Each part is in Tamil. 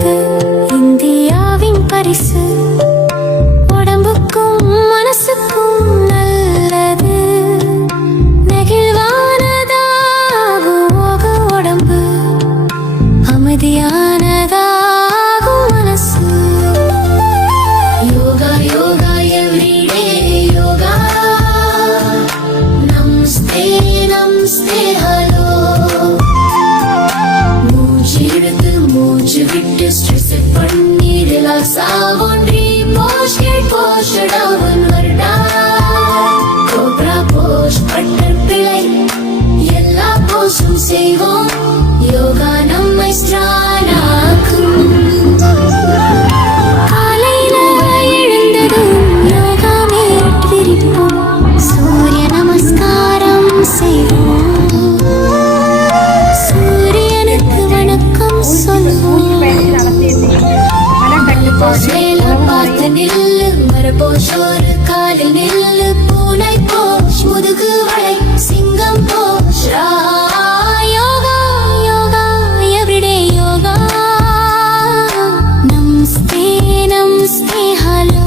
என்பது இந்தியாவின் பரிசு. உடம்புக்கும் மனசுக்கும் நல்லது. நெகிழ்வானதாகும் உடம்பு, அமைதியானதாகும் மனசு. Yoga yoga everyday yoga. Namaste namaste hello. மூச்சு இழுத்து மூச்சு விட்டு ஸ்ட்ரெஸ் பண்ணி ரிலாக்ஸ் ஆகும். Tree pose cat pose down வருடா. கோப்ரா போஷ் பட்டர்ஃப்ளை எல்லா போஷும் செய்வோம். யோகா நம்மை ஸ்ட்ராங் ஆக்கும். காலையில எழுந்ததும் யோகா மேட் விரிப்போம். சூரிய நமஸ்காரம் செய்வோம். சூரியனுக்கு வணக்கம் சொல்வோம். பார்த்து நில்லு, மரபோஷ் ஒரு காலில் நில்லு. பூனை போஷ் முதுகு வளை, சிங்கம் posh. Yoga yoga everyday yoga. Namaste namaste hello.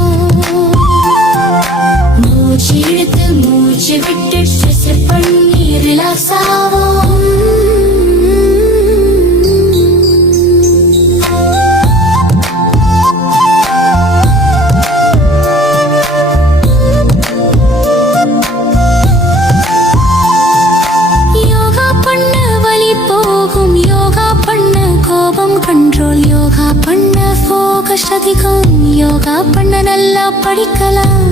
மூச்சு இழுத்து மூச்சு விட்டு ஸ்ட்ரெஸ் பண்ணி ரிலாக்ஸ் ஆவோம். கண்ட்ரோல் யோகா பண்ண ஃபோகஸ் அதிகம். யோகா பண்ண நல்லா படிக்கலாம்.